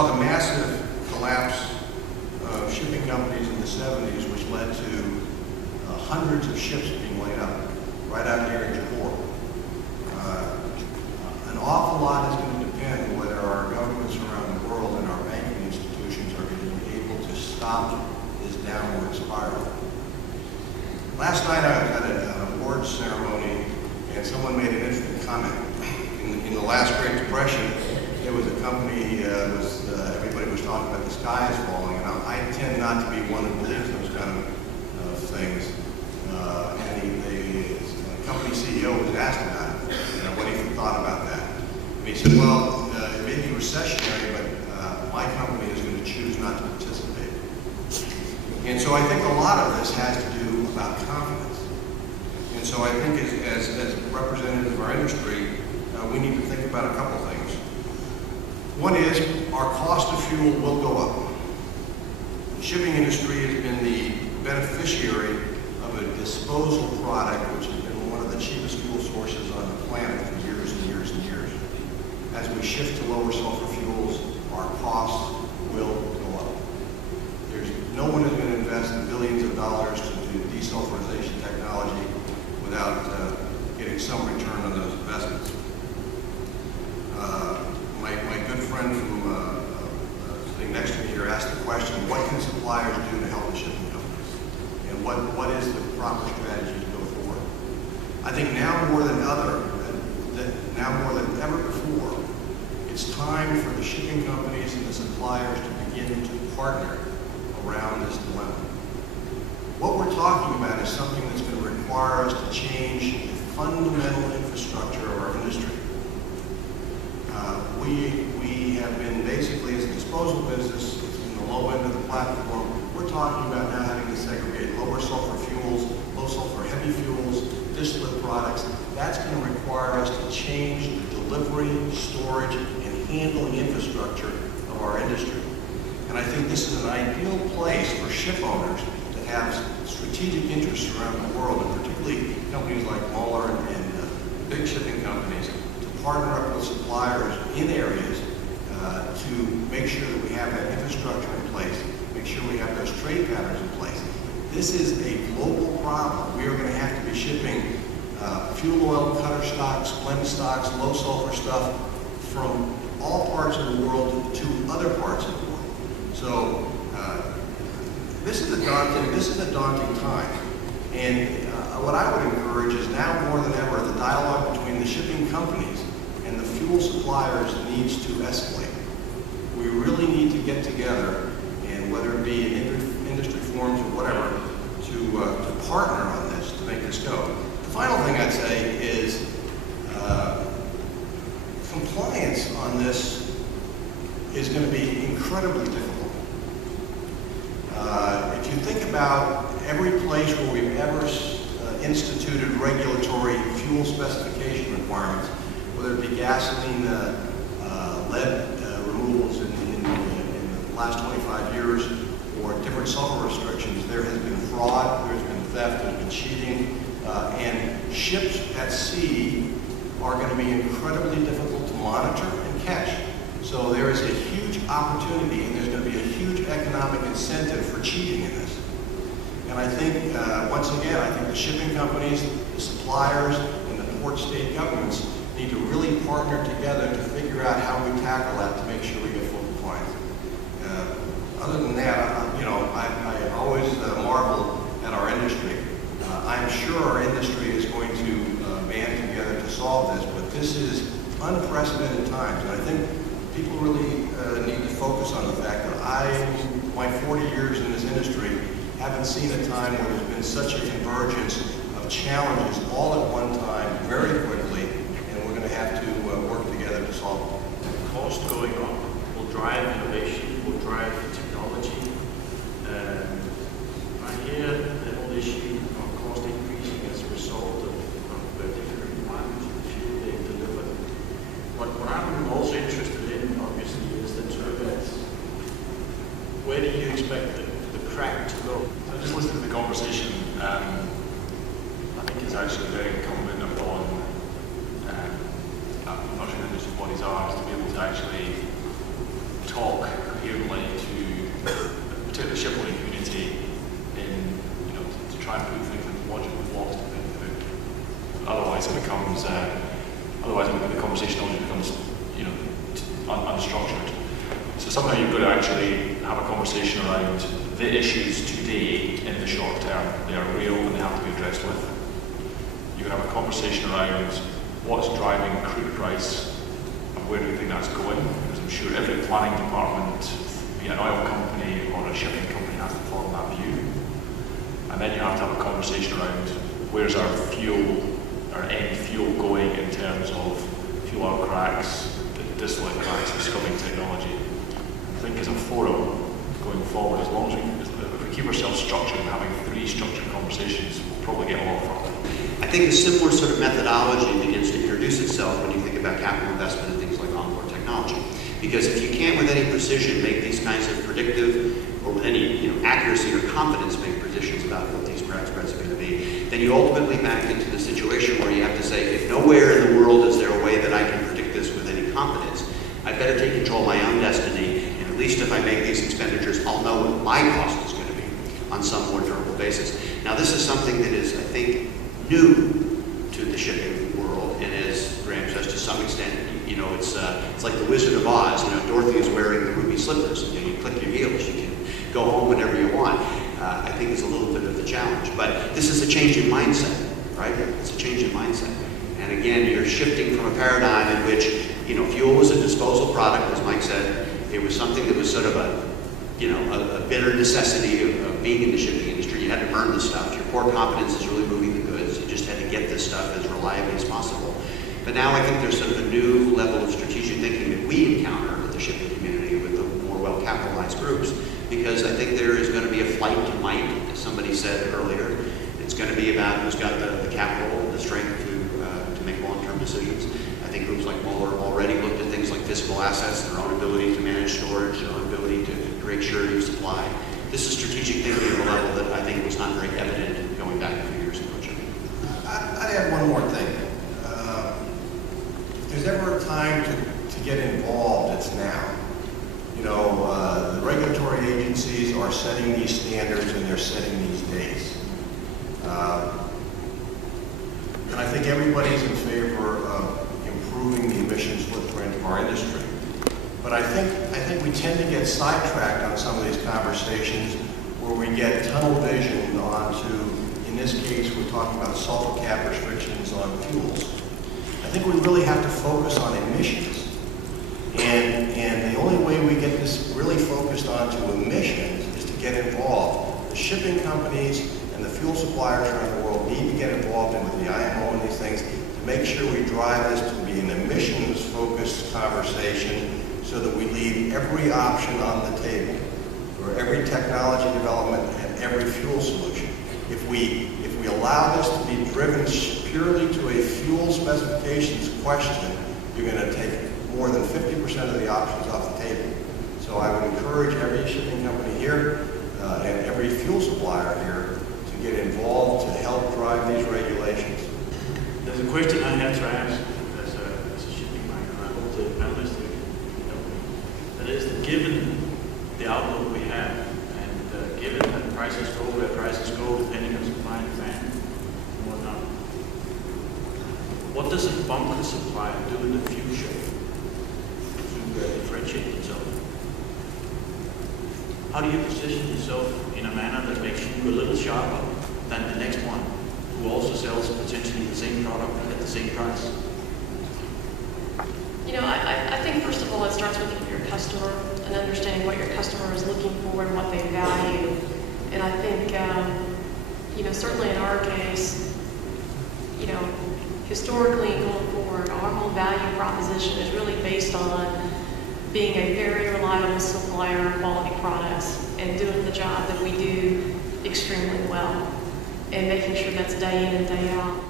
saw the massive collapse of shipping companies in the 70s, which led to hundreds of ships being laid up right out here in Johor. An awful lot is going to depend whether our governments around the world and our banking institutions are going to be able to stop this downward spiral. Last night I was at an awards ceremony and someone made an interesting comment. In the last Great Depression, there was a company, everybody was talking about the sky is falling, and I tend not to be one who believes those kind of things. And the company CEO was asked about it, what he thought about that. And he said, well, it may be recessionary, but my company is going to choose not to participate. And so I think a lot of this has to do about confidence. And so I think as representatives of our industry, we need to think about a couple things. One is our cost of fuel will go up. The shipping industry has been the beneficiary of a disposal product which has been one of the cheapest fuel sources on the planet for years and years and years. As we shift to lower sulfur fuels, our costs will go up. No one is going to invest billions of dollars to do desulfurization technology without getting some return on those investments. My good friend from sitting next to me here asked the question, what can suppliers do to help the shipping companies? And what is the proper strategy to go forward? I think now more than ever before, it's time for the shipping companies and the suppliers to begin to partner around this dilemma. What we're talking about is something that's going to require us to change the fundamental infrastructure of our industry. We have been basically, as a disposal business, in the low end of the platform, we're talking about now having to segregate lower sulfur fuels, low sulfur heavy fuels, distillate products. That's going to require us to change the delivery, storage, and handling infrastructure of our industry. And I think this is an ideal place for ship owners that have strategic interests around the world, and particularly companies like Moller and big shipping companies, to partner up with suppliers in areas to make sure that we have that infrastructure in place, make sure we have those trade patterns in place. This is a global problem. We are going to have to be shipping fuel oil, cutter stocks, blend stocks, low sulfur stuff from all parts of the world to other parts of the world. So this is a daunting time. And what I would encourage is now more than ever, the dialogue between the shipping companies and the fuel suppliers needs to escalate. We really need to get together, and whether it be in industry forums or whatever, to partner on this, to make this go. The final thing I'd say is compliance on this is going to be incredibly difficult. If you think about every place where we've ever instituted regulatory fuel specification requirements, whether it be gasoline, lead removals in the last 25 years, or different sulfur restrictions, there has been fraud, there's been theft, there's been cheating, and ships at sea are going to be incredibly difficult to monitor and catch. So there is a huge opportunity, and there's going to be a huge economic incentive for cheating in this. And I think, once again, I think the shipping companies, the suppliers, and the port state governments need to really partner together to figure out how we tackle that to make sure we get full compliance. Other than that, I always marvel at our industry. I'm sure our industry is going to band together to solve this, but this is unprecedented times. And I think people really need to focus on the fact that my 40 years in this industry, haven't seen a time where there's been such a convergence of challenges all at one time, very quickly, and we're going to have to work together to solve them. Cost going up will drive innovation, will drive technology. I hear the whole issue of cost increasing as a result of different requirements of the fuel being delivered. What I'm also interested in, obviously, is the turbines. Where do you expect the crack to go? I just listened to the conversation. I think it's actually very incumbent upon production industry bodies ours to be able to actually talk try and put things into logical blocks to think through. Otherwise, it becomes, the conversation always becomes, unstructured. So somehow you've got to actually have a conversation around the issues today in the short term. They are real and they have to be addressed with. You can have a conversation around what's driving crude price and where do we think that's going, because I'm sure every planning department, be it an oil company or a shipping company, has to form that view. And then you have to have a conversation around where's our end fuel going in terms of fuel oil cracks, distillate cracks, and scrubbing technology. I think as a forum going forward, if we keep ourselves structured and having 3 structured conversations, we'll probably get a lot further. I think a similar sort of methodology begins to introduce itself when you think about capital investment and things like onboard technology. Because if you can't with any precision make these kinds of predictive or with any accuracy or confidence make predictions about what these crack spreads are going to be, then you ultimately back into the situation where you have to say, if nowhere in the world is there a way that I can predict this with any confidence, I better take control of my own destiny, and at least if I make these expenditures, I'll know what my cost is going to be on some more durable basis. Now this is something that is, I think, new to the shipping world, and as Graeme says, to some extent, it's like the Wizard of Oz. Dorothy is wearing the ruby slippers. You click your heels, you can go home whenever you want. I think it's a little bit of the challenge, but this is a change in mindset, right? It's a change in mindset, and again, you're shifting from a paradigm in which fuel was a disposal product, as Mike said. It was something that was sort of a bitter necessity of being in the shipping industry. You had to burn the stuff. Your core competence is really moving the goods. You just had to get this stuff as reliably as possible. But now I think there's sort of a new level of strategic thinking that we encounter with the shipping community, with the more well-capitalized groups, because I think there is going to be a flight to might, as somebody said earlier. It's going to be about who's got the capital and the strength to make long-term decisions. I think groups like Mueller have already looked at things like physical assets, their own ability to manage storage, their own ability to create surety of supply. This is strategic thinking at a level that I think was not very evident going back a few years ago. I'd add one more thing. If there's ever a time to get involved, it's now. The regulatory agencies are setting these standards and they're setting these dates. And I think everybody's in favor of improving the emissions footprint of our industry. But I think we tend to get sidetracked on some of these conversations where we get tunnel vision onto, in this case, we're talking about sulfur cap restrictions on fuels. I think we really have to focus on emissions. And the only way we get this really focused onto emissions is to get involved. The shipping companies and the fuel suppliers around the world need to get involved in with the IMO and these things to make sure we drive this to be an emissions-focused conversation so that we leave every option on the table for every technology development and every fuel solution. If we allow this to be driven purely to a fuel specifications question, you're going to take more than 50% of the options off the table. So I would encourage every shipping company here and every fuel supplier here to get involved to help drive these regulations. There's a question I have to ask as a shipping miner. I hope the panelists will help me. That is, that given the outlook we have, and given that prices go where prices go, depending on supply and demand and whatnot, what does a bunker supplier do in the future to differentiate itself? How do you position yourself in a manner that makes you a little sharper than the next one who also sells potentially the same product at the same price? I think first of all it starts with your customer and understanding what your customer is looking for and what they value. And I think, certainly in our case, historically going forward, our whole value proposition is really based on being a very reliable supplier of quality products and doing the job that we do extremely well and making sure that's day in and day out.